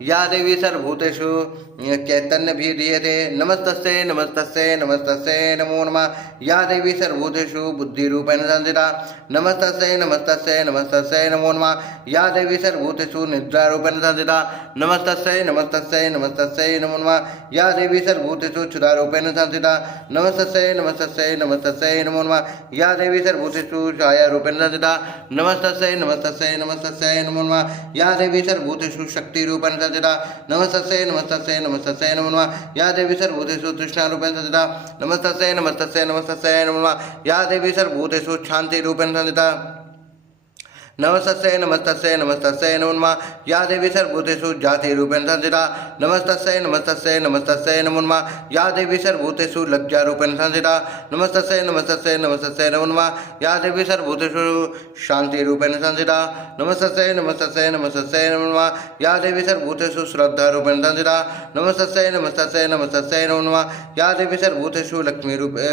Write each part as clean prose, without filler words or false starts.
या देवी सर्वभूतेषु चैतन्यभिधीयते नमस्तस्यै नमस्तस्यै नमस्तस्यै नमो नमः। या देवी सर्वभूतेषु बुद्धिरूपेण संस्थिता नमस्तस्यै नमस्तस्यै नमस्तस्यै नमो नमः। या देवी सर्वभूतेषु निद्रारूपेण संस्थिता नमस्तस्यै नमस्तस्यै नमस्तस्यै नमो नमः। या देवी सर्वभूतेषु क्षुधारूपेण संस्थिता नमस्तस्यै नमस्तस्यै नमस्तस्यै नमो नमः। या देवी सर्वभूतेषु छायारूपेण संस्थिता नमस्तस्यै नमस्तस्यै नमस्तस्यै नमो नमः। या देवी सर्वभूतेषु शक्तिरूपेण संस्थिता नमस्तस्यै नमस्तस्यै नमस्तस्यै नमो नमः। या देवी सर्वभूतेषु तृष्णारूपेण संस्थिता नमस्तस्यै नमस्तस्यै नमस्तस्यै नमो नमः। या देवी सर्वभूतेषु शान्तिरूपेण संस्थिता नमस्तस्यै नमस्तस्यै नमस्तस्यै नमो नमः। या देवी सर्वभूतेषु जातिरूपेण संस्थिता नमस्तस्यै नमस्तस्यै नमस्तस्यै नमो नमः। या देवी सर्वभूतेषु लज्जारूपेण संस्थिता नमस्तस्यै नमस्तस्यै नमस्तस्यै नमो नमः। या देवी सर्वभूतेषु शान्तिरूपेण संस्थिता नमस्तस्यै नमस्तस्यै नमस्तस्यै नमो नमः। या देवी सर्वभूतेषु श्रद्धारूपेण संस्थिता नमस्तस्यै नमस्तस्यै नमस्तस्यै नमो नमः। या देवी सर्वभूतेषु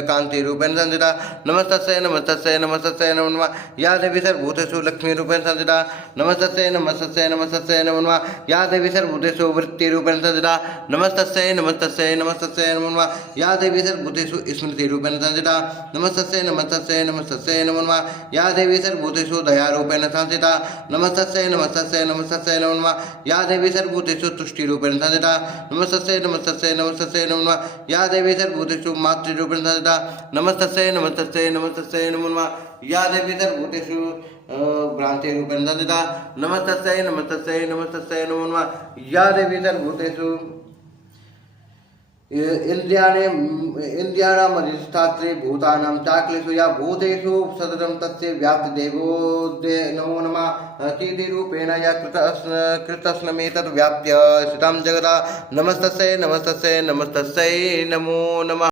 कान्तिरूपेण संस्थिता नमस्तस्यै नमस्तस्यै नमस्तस्यै नमो नमः। या देवी सर्वभूतेषु लक्ष्मीरूपेण संस्थिता नमस्तस्यै नमस्तस्यै नमस्तस्यै नमो नमः। या देवी सर्वभूतेषु वृत्तिरूपेण संस्थिता नमस्तस्यै नमस्तस्यै नमस्तस्यै नमो नमः। या देवी सर्वभूतेषु स्मृतिरूपेण संस्थिता नमस्तस्यै नमस्तस्यै नमस्तस्यै नमो नमः। या देवी सर्वभूतेषु दयारूपेण संस्थिता नमस्तस्यै नमस्तस्यै नमस्तस्यै नमो नमः। या देवी सर्वभूतेषु तुष्टिरूपेण संस्थिता नमस्तस्यै नमस्तस्यै नमस्तस्यै नमो नमः। या देवी सर्वभूतेषु मातृरूपेण संस्थिता नमस्तस्यै नमस्तस्यै नमस्तस्यै नमो नमः। या देवी सर्वभूतेषु भ्रान्तिरूपेण संस्थिता नमस्तस्यै नमस्तस्यै नमस्तस्यै नमो नमः। या देवी सर्वभूतेषु इन्द्रियाणामधिष्ठात्रे भूतानां चाक्लेषु या भूतेषु सततं तस्य व्याप्तिदेवो नमो नमः। चिदिरूपेण या कृतस्नमेतद् व्याप्य स्थितं जगदा नमस्तस्यै नमस्तस्यै नमस्तस्यै नमो नमः।